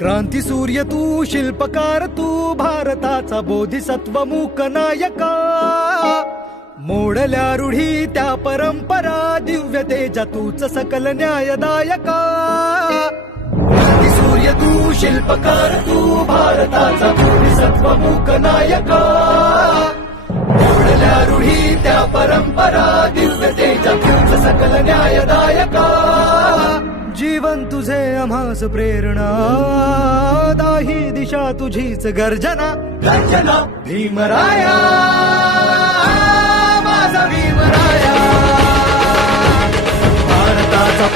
क्रांती सूर्य तू, शिल्पकार तू, भारताचा बोधिसत्व मूक नायका. मोडल्या रूढी त्या परंपरा, दिव्य तेजा तूच सकल न्यायदायका. क्रांती सूर्य तू, शिल्पकार तू, भारताचा बोधिसत्व मूक नायका. मोडल्या रूढी त्या परंपरा, दिव्य तेजा तूच सकल न्यायदायका. जीवन तुझे आम्हास प्रेरणा, दाही दिशा तुझीच गर्जना. गर्जना भीमराया, माझा भीमराया, भारताचा